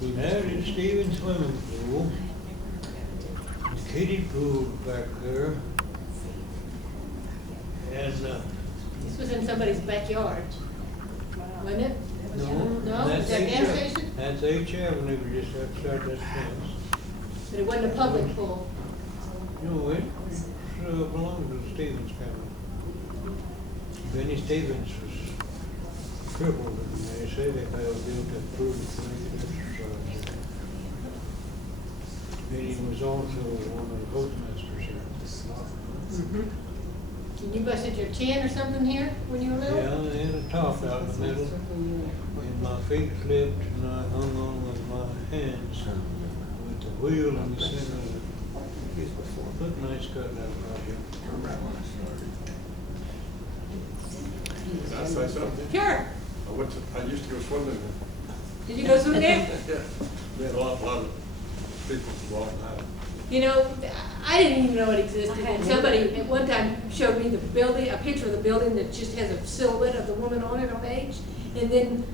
That is Stevens swimming pool. The kiddie pool back there. And, This was in somebody's backyard, wasn't it? No, that's is that gas H- station? That's H Avenue, just outside that fence. But it wasn't a public pool. No, it belongs to the Stevens family. Benny Stevens was crippled, and they say they failed to build pool to make it exercise. Benny was also one of the postmasters here. And you busted your chin or something here when you were little? Yeah, they had a top out in the middle, and my feet slipped, and I hung on with my hands with the wheel in the center of it. Looked nice cutting that project. Can I say something? Sure. I used to go swimming. Did you go swimming there? Yeah, we had a lot of people walking out. You know, I didn't even know it existed. And somebody at one time showed me the building, a picture of the building that just has a silhouette of the woman on it on age. And then,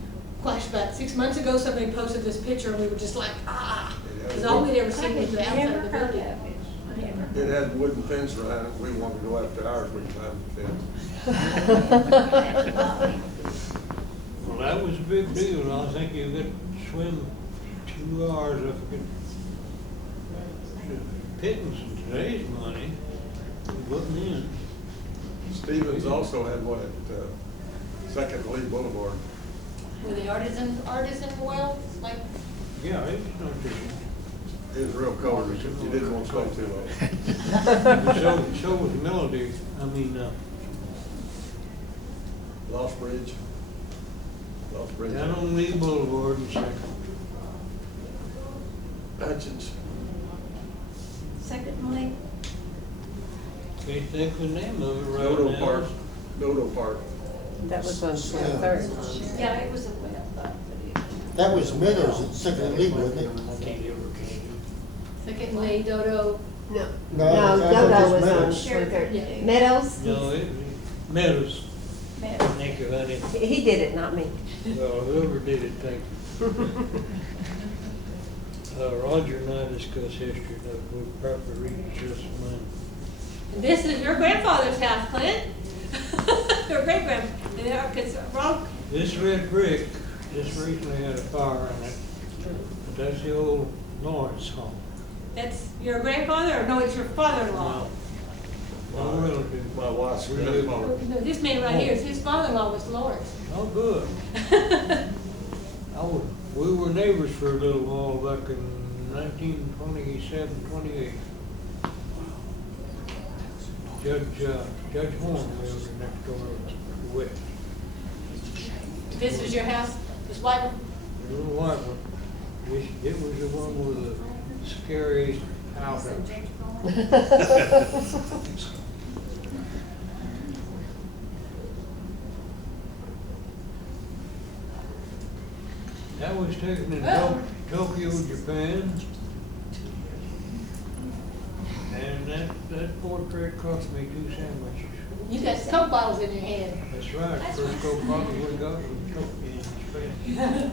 gosh, about 6 months ago, somebody posted this picture and we were just like, ah. Because all we'd ever seen was the outside of the building. It had wooden fence around it. We wanted to go after ours, we climbed the fence. Well, that was a big deal. I think you could swim 2 hours if you could. Pittance in today's money, wasn't in. Stevens also had one at Second Lee Boulevard. Were the artisan well, like, Yeah, it was not too. It was real cold, you didn't want to stay too long. So was Melody, Lost Bridge. Lost Bridge. down on Lee Boulevard and Second. Hutchins. Second link. Can't think of the name of it right Dodo now. Park. Dodo Park. That was on 23rd. Yeah, it was a well, but That was Meadows at Second League, wasn't it? I can't ever catch it. Second Lee, Dodo? No, No, that Dodo was on Meadows. 23rd. Yeah. Meadows, No, it was Meadows. Meadows. Thank you, honey. he did it, not me. Well, whoever did it, thank you. Roger and I discussed history, that we probably read just mine. And this is your grandfather's house, Clint? Your great-grandfather, because Rob, This red brick just recently had a fire in it, but that's the old Lawrence home. that's your grandfather, or no, it's your father-in-law? No relative. My wife's grandfather. No, this man right here, his father-in-law was Lawrence. Oh, good. We were neighbors for a little while back in 1927, 28. Judge Horn lived next door to West. This was your house, this white one? The little white one. It was the one with the scary house. That was taken in Tokyo, Japan. And that portrait cost me 2 sandwiches. You got Coke bottles in your hand. That's right, first Coke bottle we got was Tokyo in Japan.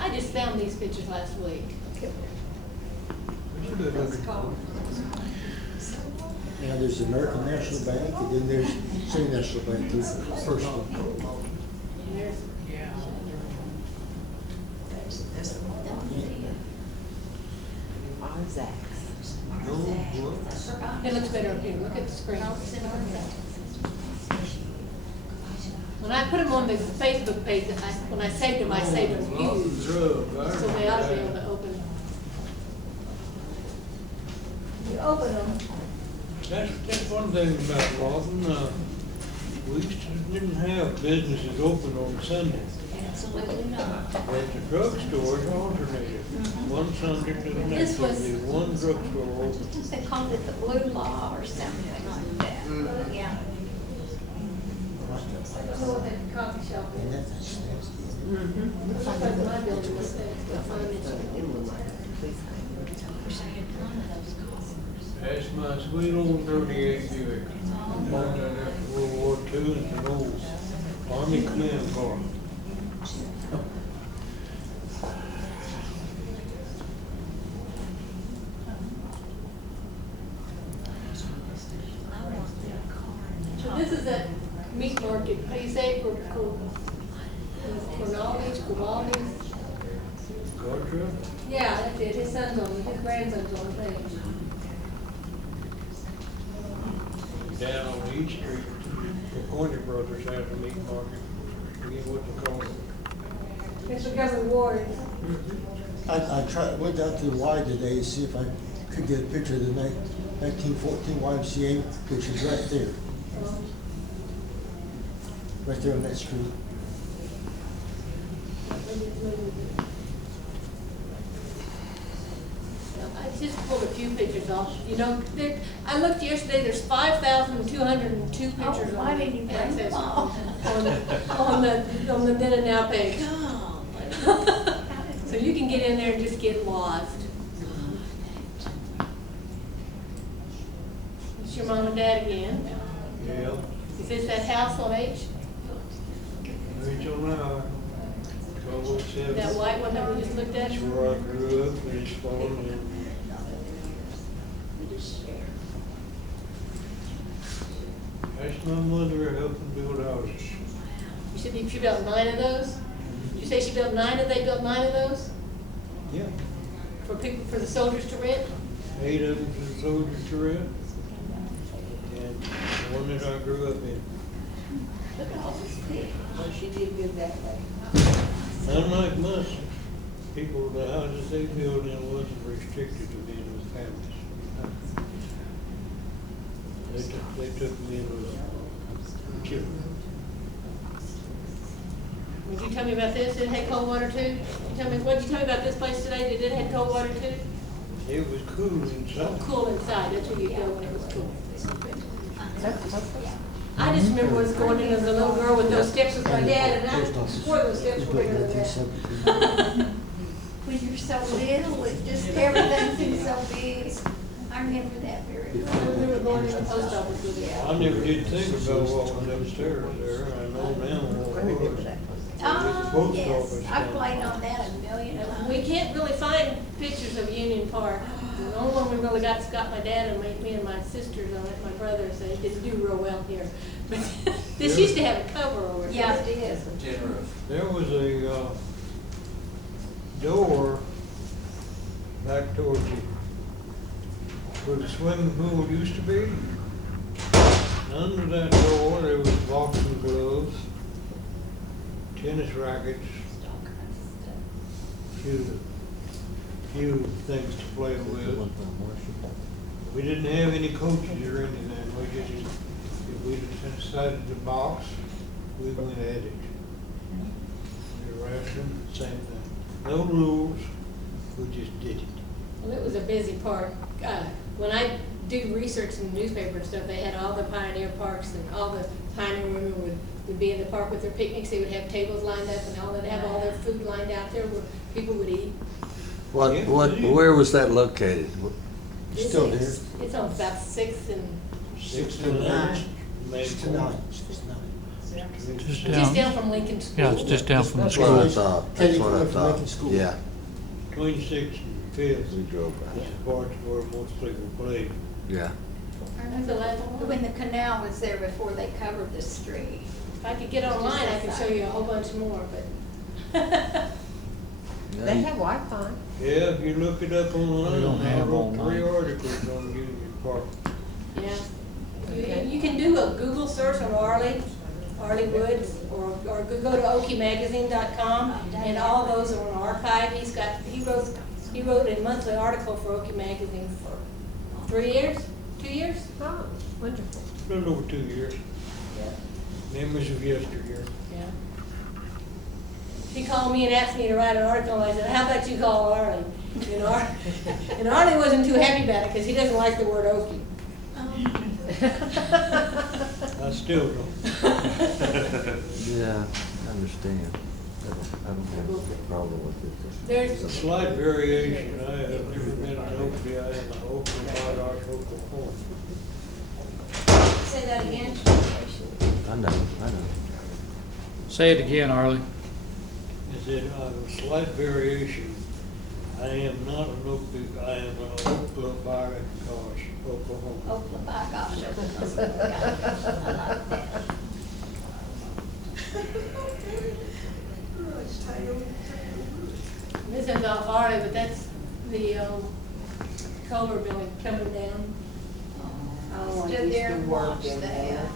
I just found these pictures last week. It's a good looking photo. Now, there's the American National Bank, and then there's City National Bank, the first one. No, what? It looks better up here, look at the screen. When I put them on the Facebook page, when I saved them, I saved them huge. So they ought to be able to open. You open them, That's one thing about Lawton, we didn't have businesses open on Sunday. Absolutely not. But the drugstores alternated. One Sunday to the next This was- Sunday, one drugstore open. They called it the blue law or something like that. Yeah. I don't know what that coffee shop And is. that's nasty. Looks like my building was there. That's my sweet old 38 Buick. I bought that after World War II, it's an old farm Army command car. So this is a meat market, how do you say, Cornwallis? Car truck? Yeah, that's it, his grandson's on the page. Down on East Street, the Corny Brothers had a meat market. I forget what they call it. It's for Governor Ward. Went down to the Y today to see if I could get a picture of the 1914 YMCA, which is right there, right there on that street. I just pulled a few pictures off, you know, I looked yesterday, there's 5,202 pictures why on didn't you the bring access, them all? on the then and now page. God. So you can get in there and just get lost. It's your mom and dad again. Yeah, Is this that house on H? Rachel now, 1207. That white one that we just looked at? That's where I grew up, and it's fallen in. That's my mother helping build houses. You said she built 9 of those? Did you say she built 9 of, they built 9 of those? Yeah. For people, for the soldiers to rent? 8 of them to the soldiers to rent. And the one that I grew up in. Look at all this pig. Well, she did good that way. Unlike most people, the houses they built in wasn't restricted to being with families. They took me in with children. Would you tell me about this? Did it have cold water too? What'd you tell me about this place today? Did it have cold water too? It was cool Oh, inside. cool inside, that's where you go when it was cool. I just remember was going in as a little girl with those steps with my dad, and I swore those steps It was were built in bigger than that. 1917. When you're so little, it just, everything seems so big. I remember that very I well. remember going to the post office with it. I never did think about what was upstairs there. I know now what I it remember was. that. Oh, yes, I played on that a million times. We can't really find pictures of Union Park. The only one we really got is got my dad and me and my sisters on it, my brother, so it didn't do real well here. But this used to have a cover over it. Yeah, it is. There was a door back towards you, where the swimming pool used to be. Under that door, there was boxing gloves, tennis rackets, few things to play with. We didn't have any coaches or anything. We just, if we decided to box, we went at it. The wrestling, same thing. No rules, we just did it. Well, it was a busy park. When I do research in the newspaper and stuff, they had all the pioneer parks and all the pioneer women would be in the park with their picnics. They would have tables lined up and all, they'd have all their food lined out there where people would eat. Where was that located? Still there. It's on about 6th and, 6 to to 9. 9. May 6 to 9. 6 to 9. Just just down. down from Lincoln School. Yeah, it's just down from the That's That's school. what I thought, that's Teddy what I Cliff from Lincoln thought. School. Yeah, Between 6th and 5th, we drove by. parts where most people play. Yeah. I remember when the canal was there before they covered the street. If I could get online, I could show you a whole bunch more, but. They have Wi-Fi. Yeah, if you look it up online, We don't I have wrote 3 online. articles on Union Park. Yeah. You can do a Google search on Arley Woods, or go to okiemagazine.com, and all those are on archive. He wrote a monthly article for Okie Magazine for 3 years, 2 years? Oh, wonderful. A little over 2 years. Yeah. Memories of yesteryear. Yeah. She called me and asked me to write an article, and I said, how about you call Arlie? And Arlie wasn't too happy about it, because he doesn't like the word Okie. I still don't. Yeah, I understand. I don't have a problem with it. It's a There's, slight variation. I have never been an Oakley. I am an Oakley, White Arch, Oklahoma. say that again? I know. Say it again, Arlie. I said, I have a slight variation. I am not an Oklahoma, I am an Oklahoma, Oklahoma. Oh, my gosh. I like that. This is not Harley, but that's the, Kohler building coming down. Oh, I stood there and watched that.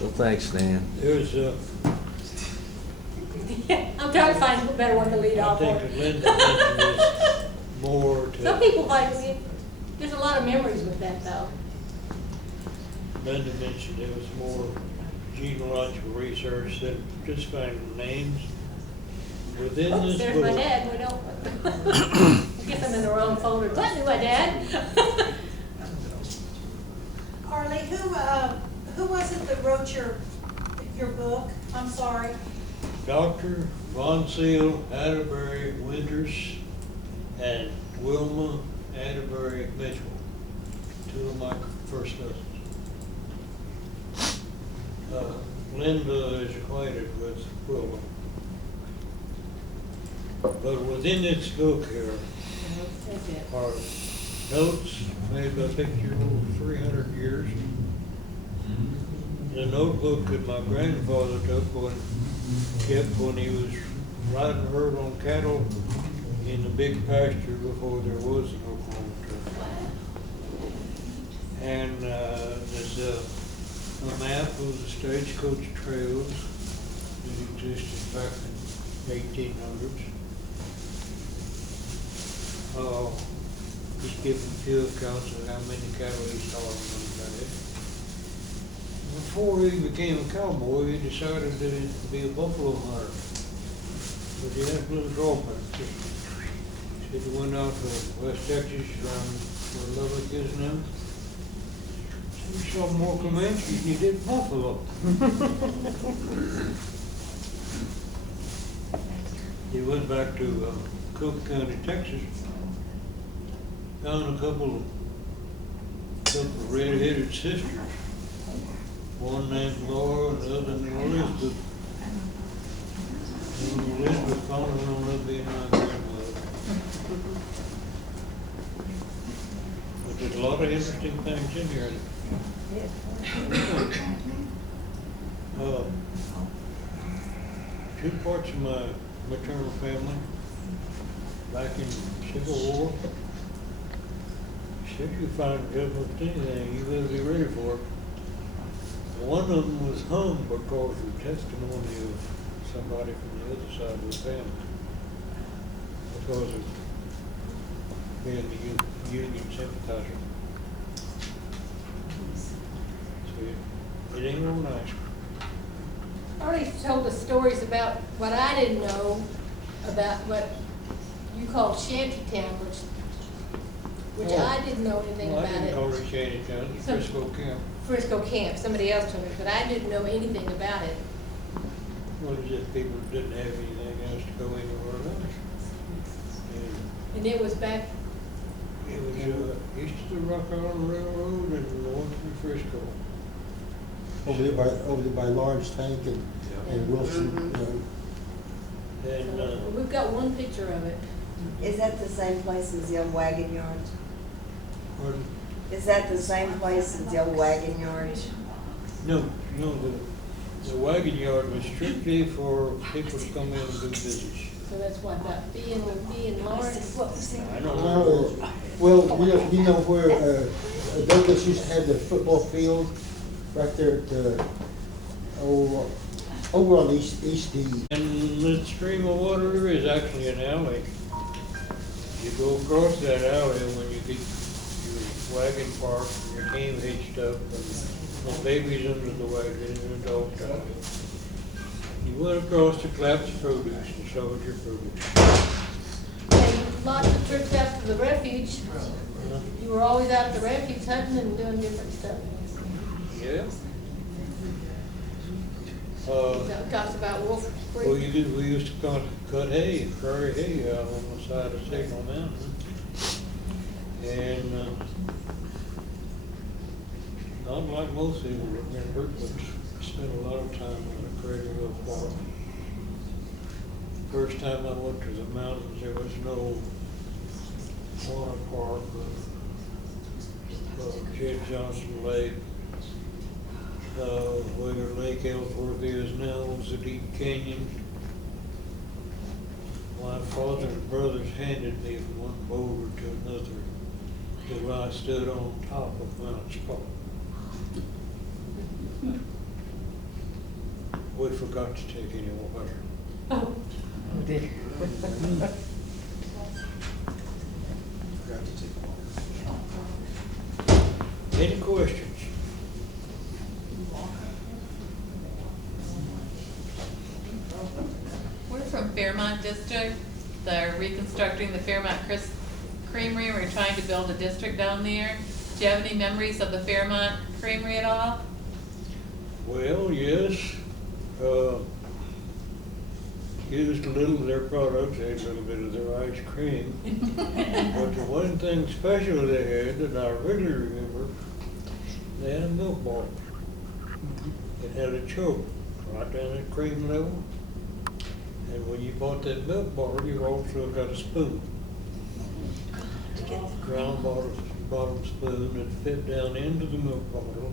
Well, thanks, Dan. There's I'm trying to find a better one to lead I off think on. that Linda mentioned this more Some to, people like it. There's a lot of memories with that though. Linda mentioned there was more genealogical research than just finding names within Oops, this there's my book. dad, we don't. I guess I'm in the wrong folder. That knew my dad. Arlie, who was it that wrote your book? I'm sorry. Dr. Von Seal, Atterbury Winters, and Wilma Atterbury Mitchell, two of my first cousins. Linda is acquainted with Wilma. But within this book here That's it. are notes made by picture over 300 years. The notebook that my grandfather kept when he was riding herd on cattle in the big pasture before there was an Oklahoma Trail. And there's a map of the stagecoach trails that existed back in 1800s. Just giving a few accounts of how many cattle he saw on one day. Before he became a cowboy, he decided to be a buffalo hunter. But he had a little drawback. He said he went out to West Texas, around where Lubbock is now. He saw more Comanches than he did buffalo. He went back to Cook County, Texas, found a couple of red-headed sisters. One named Laura and the other named Elizabeth. And Elizabeth found her on up being my grandmother. But there's a lot of interesting things in here. Two parts of my maternal family back in Civil War. Said you find almost anything, you better be ready for it. One of them was hung because of testimony of somebody from the other side of the family. Because of being a Union sympathizer. So it ain't real nice. Arlie told us stories about what I didn't know about what you call shantytown, which I didn't know anything Well, I about didn't it. call it Shantytown, it's Frisco Camp. Frisco Camp, somebody else told me, but I didn't know anything about it. Well, it's just people didn't have anything else to go anywhere else. And it was back, And it was east of the Rock Island Railroad and north of Frisco. Over there by Lawrence Tank and Wilson. And, we've got one picture of it. Is that the same place as the old wagon yard? pardon? Is that the same place as the old wagon yard? No, the wagon yard was strictly for people to come in and do business. So that's what, about B and Lawrence? I don't know. Well, you know where Douglas used to have the football field right there at the, over on East D. And the stream of water is actually an alley. You go across that alley when you get your wagon parked and your team hitched up and the baby's under the wagon and the dog's out. You went across to Claps Produce and sold your produce. And lots of trips out to the refuge. You were always out at the refuge hunting and doing different stuff. Yeah. Talks about Wolf we Creek. used to cut hay, prairie hay out on the side of Signal Mountain. And, not like most people remember, but spent a lot of time in the Crater Hill Park. First time I went to the mountains, there was no water park or Jed Johnson Lake. Where Lake Ellsworth is now was a deep canyon. My father's brothers handed me from one boulder to another till I stood on top of Mount Spot. We forgot to take any water. Oh, Any questions? We're from Fairmont District. They're reconstructing the Fairmont Creamery. We're trying to build a district down there. Do you have any memories of the Fairmont Creamery at all? Well, yes. Used a little of their products, ate a little bit of their ice cream. But the one thing special they had that I really remember, they had a milk bar. It had a choke right down at cream level. And when you bought that milk bar, you also got a spoon. Round bottom spoon that fit down into the milk bottle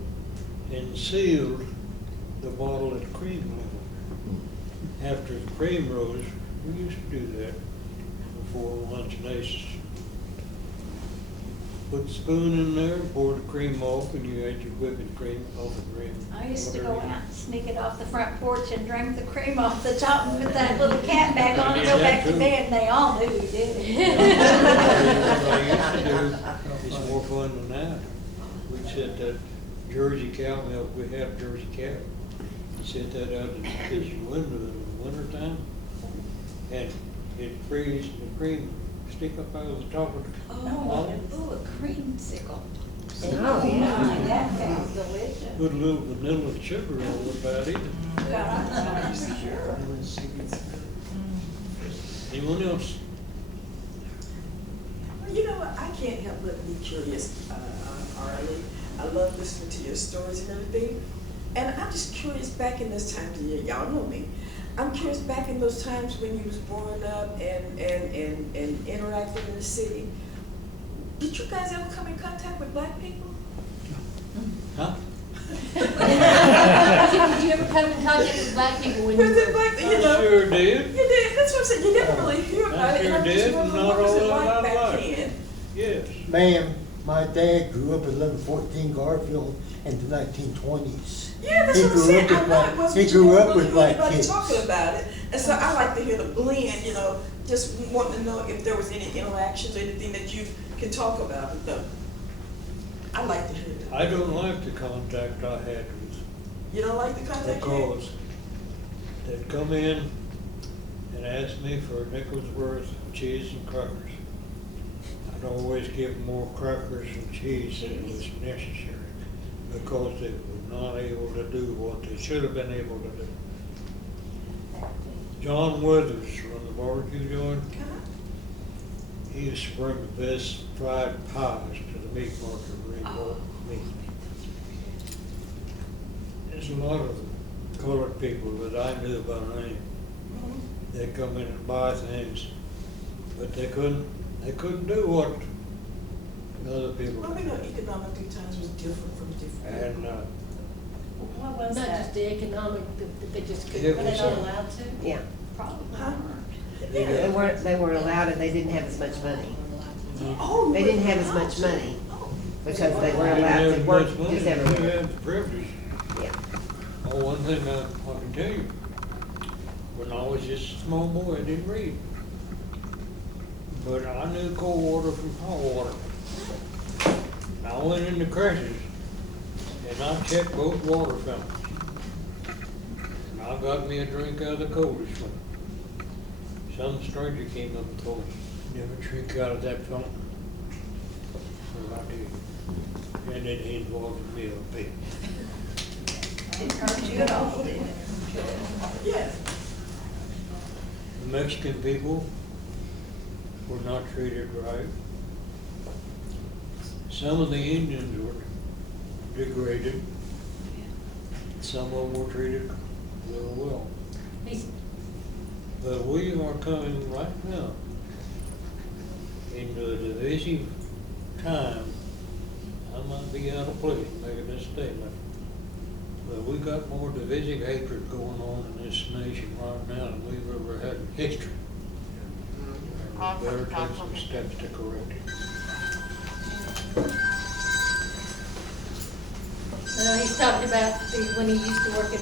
and sealed the bottle at cream level. After the cream rose, we used to do that before luncheonations. Put the spoon in there, pour the cream off, and you had your whipping cream off the cream. I used to go out and sneak it off the front porch and drink the cream off the top and put that little cap back on and go back to bed, and they all knew you did it. What I used to do, it's more fun than that. We'd set that Jersey cow milk, we had Jersey cow. You set that out in the kitchen window in the wintertime, and it'd freeze, the cream stick up out of the top of the Oh, ooh, a creamsicle. Oh, yeah. That sounds delicious. Put a little vanilla sugar on it about it. God, for sure. Anyone else? Well, you know what, I can't help but be curious, Arlie. I love listening to your stories and everything. And I'm just curious, back in those times of year, y'all know me. I'm curious, back in those times when you was growing up and interacting in the city, did you guys ever come in contact with black people? Huh? did you ever come in contact with black people when you Was it were? like, I you know? sure did. You did, that's what I'm saying, you never really hear about I it. And sure I'm just did, wondering, not what was it all like that I back liked. then? Yes. Ma'am, my dad grew up at 1114 Garfield in the 1920s. Yeah, that's He what I'm grew saying. up I with know black- it was, he but you grew never up really with hear black anybody kids. talking about it. And so I like to hear the blend, you know, just wanting to know if there was any interactions or anything that you can talk about with them. I like to hear that. I don't like the contact I had with, You don't like the contact? because they'd come in and ask me for a nickel's worth of cheese and crackers. I'd always give them more crackers and cheese than was necessary, because they were not able to do what they should have been able to do. John Weathers from the barbecue joint, he used to bring the best fried pies to the meat market where he bought meat. There's a lot of colored people that I knew by name. They come in and buy things, but they couldn't do what other people Well, we did. know economically times was different from different. And, What was Not that? just the economic, that they just It couldn't. Were they was, not allowed to? Yeah. Probably Huh? weren't. They weren't allowed and they didn't have as much money. Oh, They you didn't have were as much allowed to? money Oh. because they they weren't didn't allowed have to as work much money, just they everywhere. had the privilege. Yeah. Oh, one thing I can tell you, when I was just a small boy, I didn't read. But I knew cold water from hot water. I went into Cresses and I checked both water fountains. And I got me a drink out of the coldest one. Some stranger came up and told me, never drink out of that fountain. Well, I did. And it involved me a bit. Didn't hurt you at all, did it? Yes. The Mexican people were not treated right. Some of the Indians were degraded. Some of them were treated real well. He's- But we are coming right now into a divisive time. I might be out of place making this statement, but we got more divisive hatred going on in this nation right now than we've ever had in history. And we better take some steps to correct it. he's talking about when he used to work at